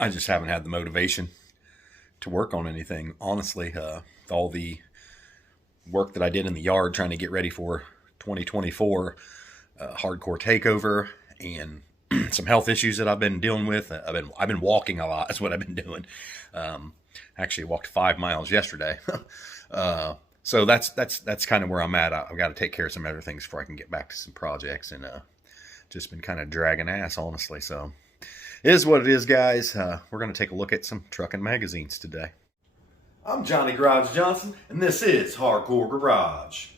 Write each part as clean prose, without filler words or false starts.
I just haven't had the motivation to work on anything. Honestly, all the work that I did in the yard trying to get ready for 2024 hardcore takeover and some health issues that I've been dealing with. I've been walking a lot. That's what I've been doing. Actually, walked 5 miles yesterday. So that's kind of where I'm at. I've got to take care of some other things before I can get back to some projects, and just been kind of dragging ass, honestly. So it is what it is, guys. We're going to take a look at some trucking magazines today. I'm Johnny Garage Johnson, and this is Hardcore Garage.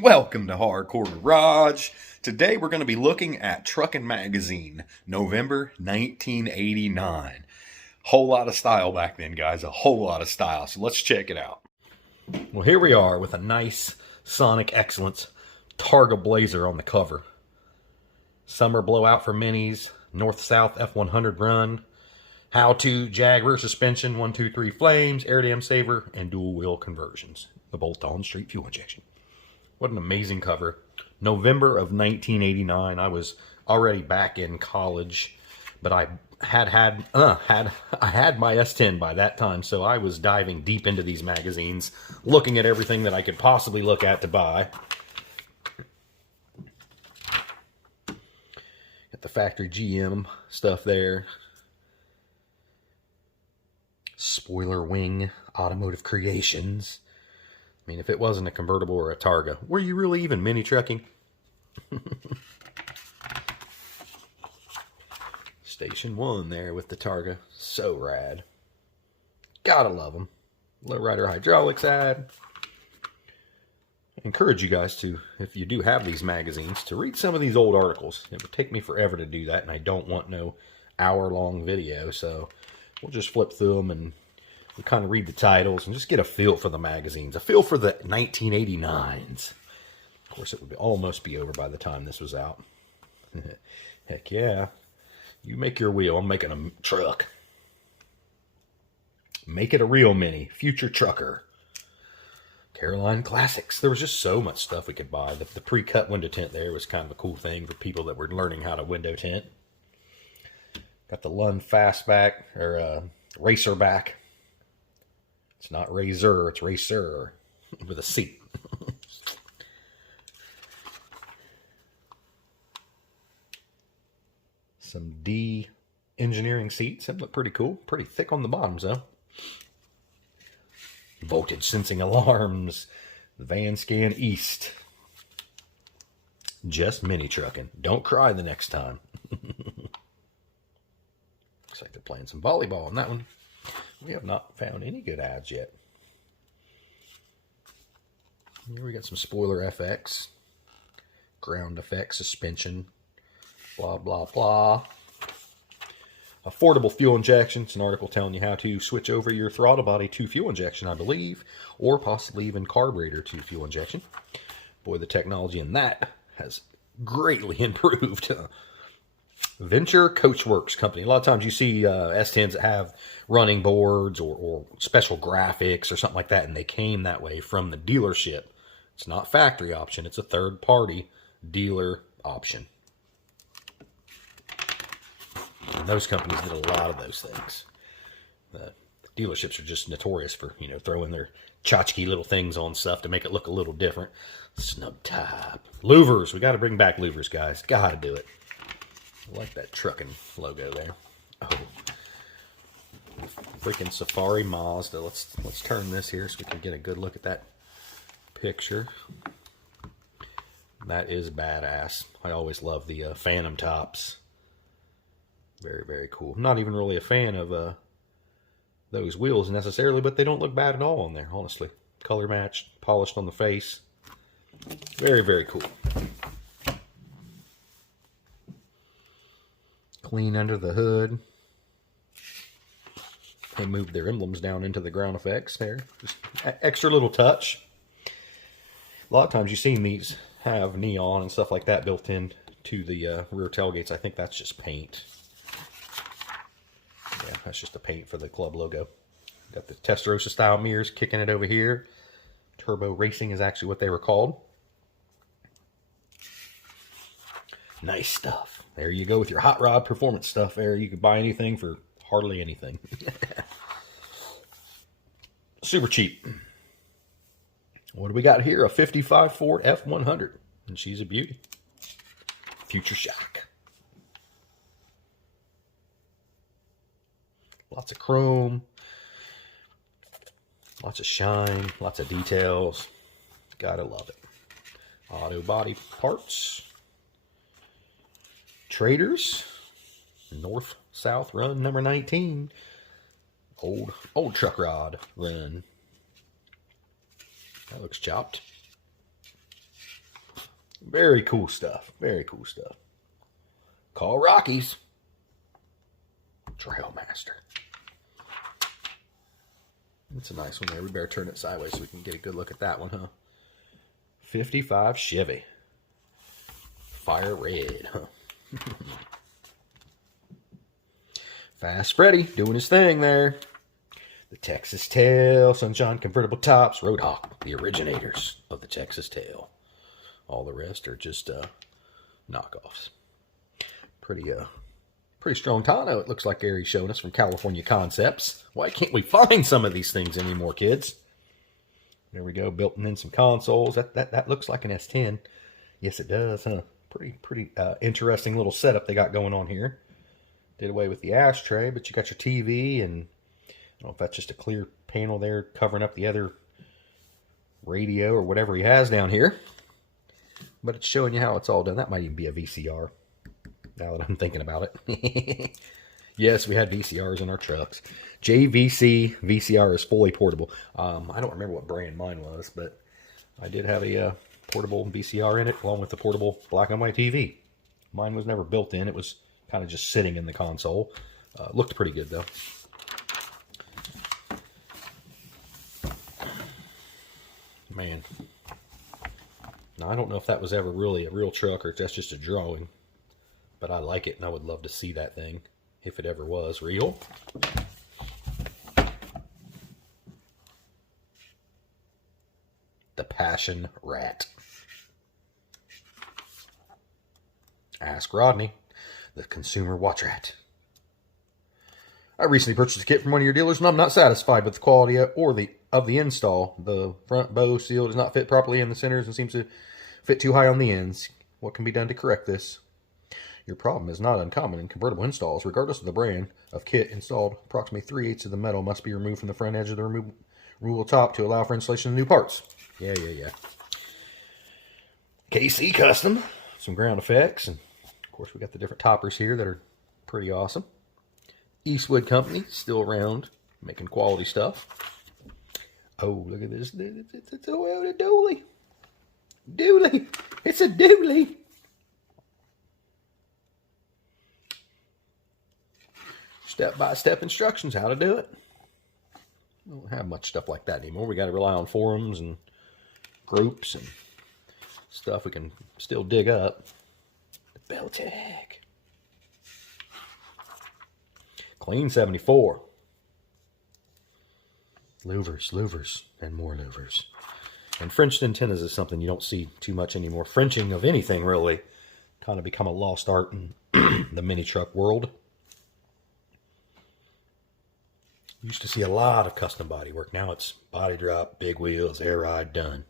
Welcome to Hardcore Garage. Today we're going to be looking at Truckin Magazine, November 1989. Whole lot of style back then, guys. A whole lot of style. So let's check it out. Well, here we are with a nice Sonic Excellence Targa Blazer on the cover. Summer blowout for minis, north-south F100 run, how-to jag rear suspension, 1, 2, 3 flames, air dam saver, and dual wheel conversions. The bolt-on street fuel injection. What an amazing cover. November of 1989. I was already back in college, but I had my S10 by that time, so I was diving deep into these magazines, looking at everything that I could possibly look at to buy. Got the factory GM stuff there. Spoiler Wing Automotive Creations. I mean, if it wasn't a convertible or a Targa, were you really even mini trucking? Station 1 there with the Targa. So rad. Gotta love them. Lowrider hydraulics ad. I encourage you guys to, if you do have these magazines, to read some of these old articles. It would take me forever to do that, and I don't want no hour-long video, so we'll just flip through them and we kind of read the titles and just get a feel for the magazines, a feel for the 1989s. Of course, it would almost be over by the time this was out. Heck yeah. You make your wheel. I'm making a truck. Make it a real mini. Future trucker. Caroline Classics. There was just so much stuff we could buy. The pre-cut window tint there was kind of a cool thing for people that were learning how to window tint. Got the Lund Fastback, or Racerback. It's not Razor, it's Racer with a C. Some D engineering seats. That look pretty cool. Pretty thick on the bottoms, though. Voltage sensing alarms. Van Scan East. Just mini trucking. Don't cry the next time. Looks like they're playing some volleyball on that one. We have not found any good ads yet. Here we got some spoiler FX, ground effects, suspension, blah, blah, blah. Affordable fuel injection. It's an article telling you how to switch over your throttle body to fuel injection, I believe, or possibly even carburetor to fuel injection. Boy, the technology in that has greatly improved. Venture Coachworks Company. A lot of times you see S10s that have running boards or special graphics or something like that, and they came that way from the dealership. It's not factory option. It's a third-party dealer option. And those companies did a lot of those things. The dealerships are just notorious for, throwing their tchotchke little things on stuff to make it look a little different. Snub top. Louvers. We got to bring back louvers, guys. Got to do it. I like that Truckin logo there. Oh, freaking Safari Mazda. Let's turn this here so we can get a good look at that picture. That is badass. I always love the Phantom tops. Very, very cool. Not even really a fan of those wheels necessarily, but they don't look bad at all on there, honestly. Color matched, polished on the face. Very, very cool. Clean under the hood. They moved their emblems down into the ground effects there. Just extra little touch. A lot of times you've seen these have neon and stuff like that built in to the rear tailgates. I think that's just paint. Yeah, that's just the paint for the club logo. Got the Testarossa style mirrors kicking it over here. Turbo Racing is actually what they were called. Nice stuff. There you go with your hot rod performance stuff there. You could buy anything for hardly anything. Super cheap. What do we got here? A 55 Ford F100. And she's a beauty. Future Shock. Lots of chrome. Lots of shine. Lots of details. Gotta love it. Auto body parts. Traders. North-South run number 19. Old truck rod run. That looks chopped. Very cool stuff. Very cool stuff. Call Rockies. Trailmaster. It's a nice one there. We better turn it sideways so we can get a good look at that one, huh? 55 Chevy. Fire red, huh? Fast Freddy doing his thing there. The Texas Tail, Sunshine Convertible Tops, Roadhawk, the originators of the Texas Tail. All the rest are just knockoffs. Pretty strong tonneau, it looks like Gary's showing us from California Concepts. Why can't we find some of these things anymore, kids? There we go, built in some consoles. That looks like an S10. Yes, it does, huh? Pretty interesting little setup they got going on here. Did away with the ashtray, but you got your TV, and I don't know if that's just a clear panel there covering up the other radio or whatever he has down here. But it's showing you how it's all done. That might even be a VCR, now that I'm thinking about it. Yes, we had VCRs in our trucks. JVC VCR is fully portable. I don't remember what brand mine was, but I did have a portable VCR in it, along with the portable black and white TV. Mine was never built in. It was kind of just sitting in the console. Looked pretty good, though. Man. Now, I don't know if that was ever really a real truck or if that's just a drawing. But I like it, and I would love to see that thing, if it ever was real. The Passion Rat. Ask Rodney, the consumer watch rat. I recently purchased a kit from one of your dealers, and I'm not satisfied with the quality of the install. The front bow seal does not fit properly in the centers and seems to fit too high on the ends. What can be done to correct this? Your problem is not uncommon in convertible installs. Regardless of the brand of kit installed, approximately 3/8 of the metal must be removed from the front edge of the removable top to allow for installation of new parts. Yeah. KC Custom, some ground effects, and of course we got the different toppers here that are pretty awesome. Eastwood Company, still around, making quality stuff. Oh, look at this. It's a dually. Dually. It's a dually. Step-by-step instructions how to do it. We don't have much stuff like that anymore. We got to rely on forums and groups and stuff we can still dig up. The Beltec. Clean 74. Louvers, and more louvers. And French antennas is something you don't see too much anymore. Frenching of anything, really, kind of become a lost art in the mini truck world. Used to see a lot of custom body work. Now it's body drop, big wheels, air ride, done.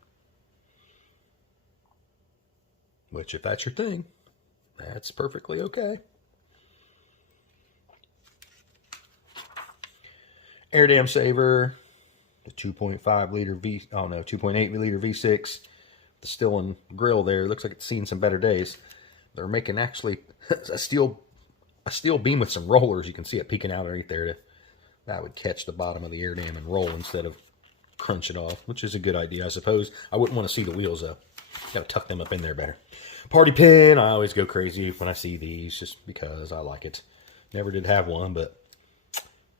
Which, if that's your thing, that's perfectly okay. Air dam saver, the 2.5 liter 2.8 liter V6, the Stillen grill there. Looks like it's seen some better days. They're making actually a steel beam with some rollers. You can see it peeking out right there. That would catch the bottom of the air dam and roll instead of crunch it off, which is a good idea, I suppose. I wouldn't want to see the wheels up. Got to tuck them up in there better. Party pin, I always go crazy when I see these just because I like it. Never did have one, but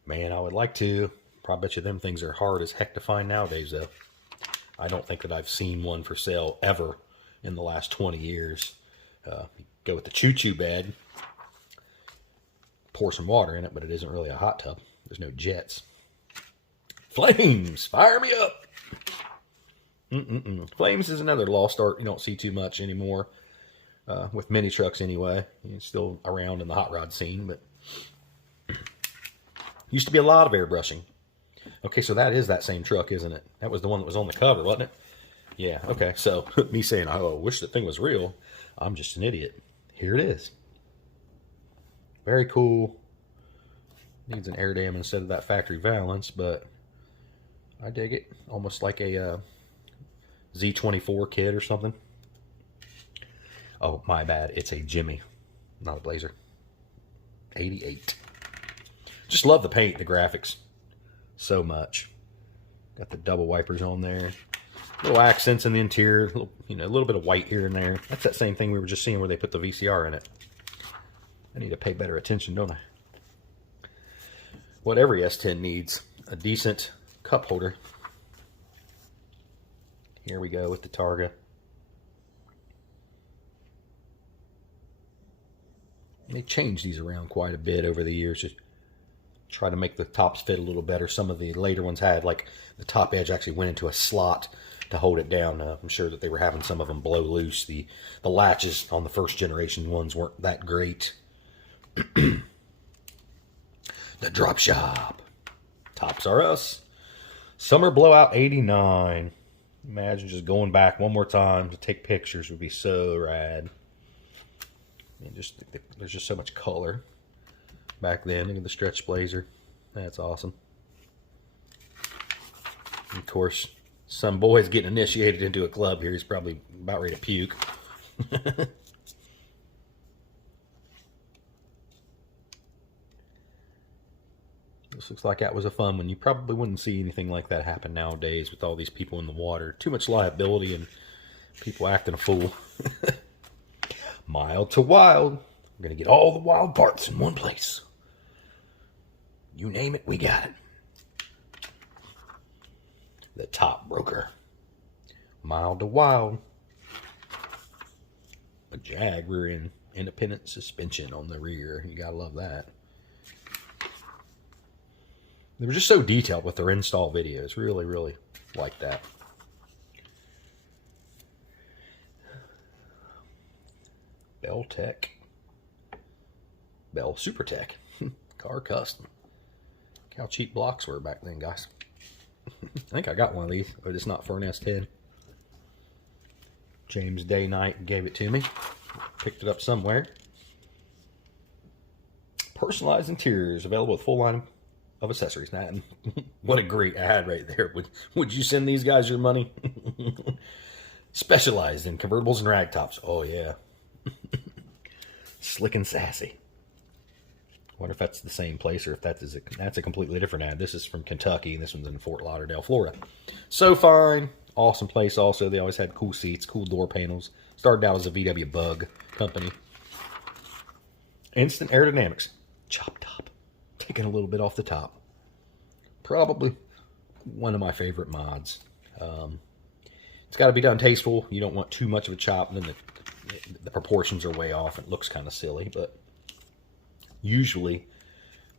man, I would like to. Probably bet you them things are hard as heck to find nowadays, though. I don't think that I've seen one for sale ever in the last 20 years. Go with the choo-choo bed. pour some water in it, but it isn't really a hot tub. There's no jets. Flames, fire me up. Flames is another lost art you don't see too much anymore, with mini trucks anyway. It's still around in the hot rod scene, but used to be a lot of airbrushing. Okay, so that is that same truck, isn't it? That was the one that was on the cover, wasn't it? Yeah, okay, so me saying, oh, I wish the thing was real, I'm just an idiot. Here it is. Very cool. Needs an air dam instead of that factory valance, but I dig it. Almost like a Z24 kit or something. Oh, my bad. It's a Jimmy, not a Blazer. 88. Just love the paint, the graphics so much. Got the double wipers on there. Little accents in the interior. A little bit of white here and there. That's that same thing we were just seeing where they put the VCR in it. I need to pay better attention, don't I? What every S10 needs, a decent cup holder. Here we go with the Targa. They changed these around quite a bit over the years. Just try to make the tops fit a little better. Some of the later ones had, like, the top edge actually went into a slot to hold it down. I'm sure that they were having some of them blow loose. The latches on the first generation ones weren't that great. The Drop Shop. Tops are us. Summer Blowout 89. Imagine just going back one more time to take pictures would be so rad. There's just so much color back then. Look at the stretch blazer. That's awesome. And of course, some boy's getting initiated into a club here. He's probably about ready to puke. This looks like that was a fun one. You probably wouldn't see anything like that happen nowadays with all these people in the water. Too much liability and people acting a fool. Mild to wild. We're going to get all the wild parts in one place. You name it, we got it. The Top Broker. Mild to wild. A Jag rear end independent suspension on the rear. You gotta love that. They were just so detailed with their install videos. Really, really like that. Bell Tech. Bell Super Tech. Car Custom. Look how cheap blocks were back then, guys. I think I got one of these, but it's not for an S10. James Day Knight gave it to me. Picked it up somewhere. Personalized interiors available with full line of accessories. Now, what a great ad right there. Would you send these guys your money? Specialized in convertibles and ragtops. Oh, yeah. Slick and sassy. Wonder if that's the same place or if that's a completely different ad. This is from Kentucky, and this one's in Fort Lauderdale, Florida. So fine. Awesome place also. They always had cool seats, cool door panels. Started out as a VW Bug company. Instant aerodynamics. Chop top. Taking a little bit off the top. Probably one of my favorite mods. It's got to be done tasteful. You don't want too much of a chop, and then the proportions are way off. It looks kind of silly, but usually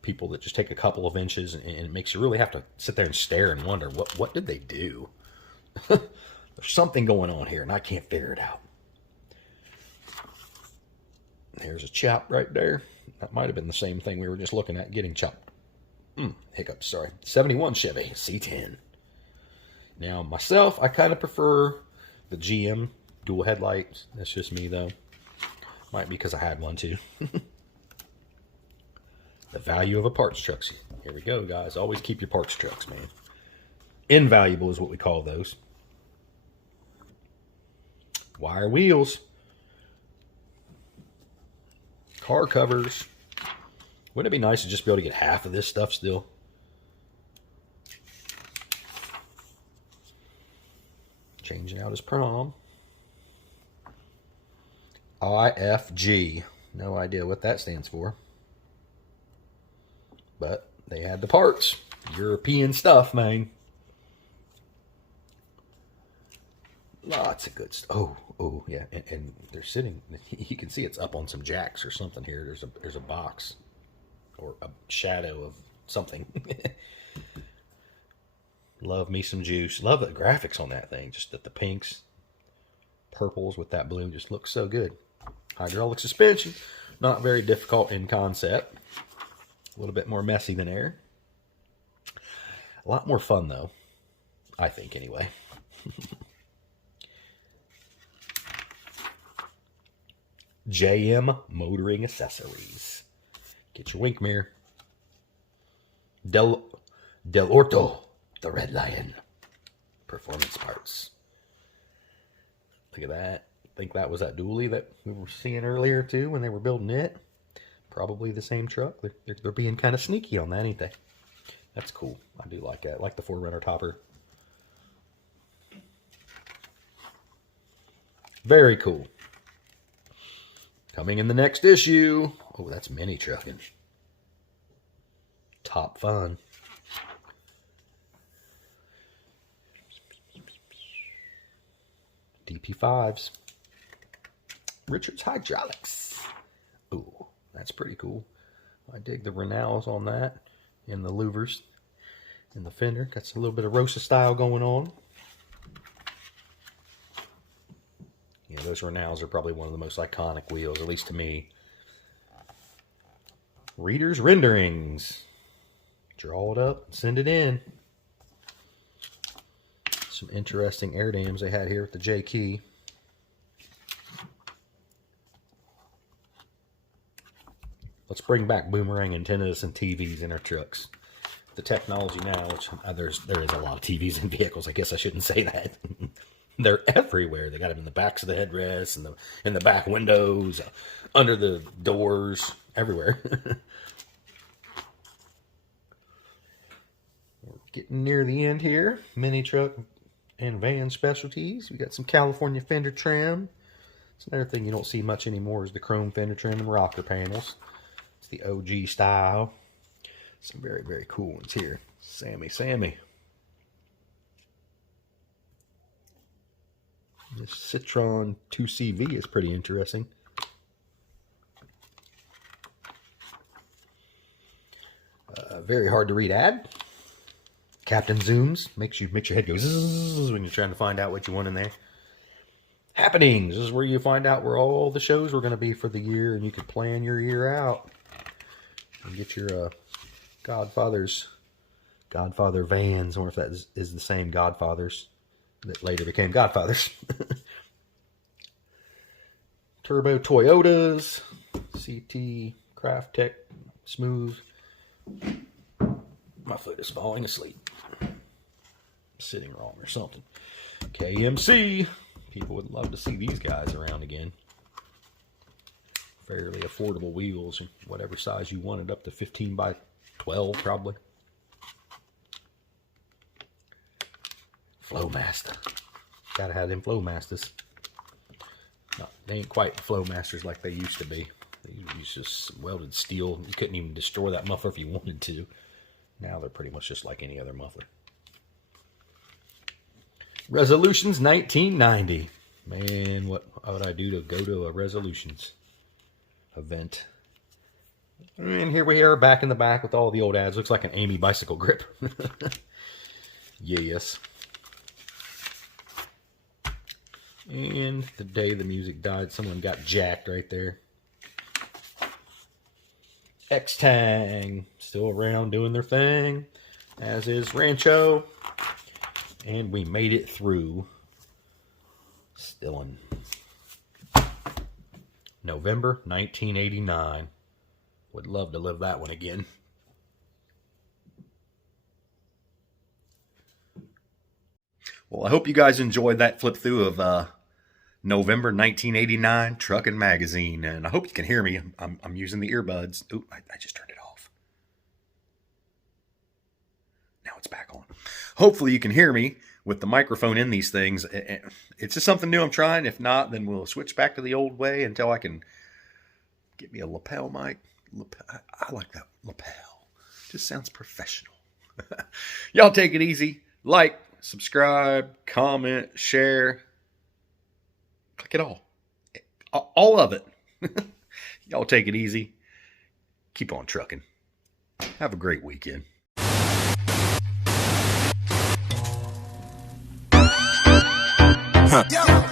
people that just take a couple of inches, and it makes you really have to sit there and stare and wonder, what did they do? There's something going on here, and I can't figure it out. There's a chop right there. That might have been the same thing we were just looking at, getting chopped. Hiccups, sorry. 71 Chevy C10. Now, myself, I kind of prefer the GM dual headlights. That's just me, though. Might be because I had one, too. The value of a parts truck. Here we go, guys. Always keep your parts trucks, man. Invaluable is what we call those. Wire wheels. Car covers. Wouldn't it be nice to just be able to get half of this stuff still? Changing out his prom. IFG. No idea what that stands for. But they had the parts. European stuff, man. Lots of good stuff. Oh, yeah. And they're sitting. You can see it's up on some jacks or something here. There's a box. or a shadow of something. Love me some juice. Love the graphics on that thing. Just that the pinks, purples with that blue just looks so good. Hydraulic suspension, not very difficult in concept. A little bit more messy than air. A lot more fun though, I think anyway. JM Motoring Accessories. Get your wink mirror. Del Orto, the Red Lion. Performance parts. Look at that. I think that was that dually that we were seeing earlier too when they were building it. Probably the same truck. They're being kind of sneaky on that, ain't they? That's cool. I do like that. I like the 4Runner topper. Very cool. Coming in the next issue. Oh, that's mini trucking. Top fun. DP5s. Richards Hydraulics. Ooh, that's pretty cool. I dig the Renals on that. And the louvers. And the fender. Got a little bit of Rosa style going on. Yeah, those Renals are probably one of the most iconic wheels, at least to me. Reader's renderings. Draw it up, send it in. Some interesting air dams they had here with the J key. Let's bring back boomerang antennas and TVs in our trucks. The technology now, which there is a lot of TVs in vehicles. I guess I shouldn't say that. They're everywhere. They got them in the backs of the headrests, and in the back windows, under the doors, everywhere. We're getting near the end here. Mini truck and van specialties. We got some California fender trim. It's another thing you don't see much anymore is the chrome fender trim and rocker panels. It's the OG style. Some very, very cool ones here. Sammy. This Citron 2CV is pretty interesting. Very hard to read ad. Captain Zooms makes your head go zzz when you're trying to find out what you want in there. Happenings. This is where you find out where all the shows were going to be for the year, and you can plan your year out and get your Godfather vans, or if that is the same Godfathers that later became Godfathers. Turbo Toyotas, CT, Craft Tech, Smooth. My foot is falling asleep. Sitting wrong or something. KMC. People would love to see these guys around again. Fairly affordable wheels, whatever size you wanted, up to 15 by 12 probably. Flowmaster. Gotta have them Flowmasters. No, they ain't quite Flowmasters like they used to be. They used just welded steel. You couldn't even destroy that muffler if you wanted to. Now they're pretty much just like any other muffler. Resolutions 1990. Man, what would I do to go to a Resolutions event? And here we are back in the back with all the old ads. Looks like an Amy bicycle grip. Yes. And the day the music died, someone got jacked right there. X-Tang, still around doing their thing, as is Rancho. And we made it through still in November 1989. Would love to live that one again. Well, I hope you guys enjoyed that flip through of November 1989 Truckin' Magazine, and I hope you can hear me. I'm using the earbuds. Oop, I just turned it off. Now it's back on. Hopefully you can hear me with the microphone in these things. It's just something new I'm trying. If not, then we'll switch back to the old way until I can get me a lapel mic. I like that lapel. Just sounds professional. Y'all take it easy. Like, subscribe, comment, share. Click it all. All of it. Y'all take it easy. Keep on trucking. Have a great weekend. Yo.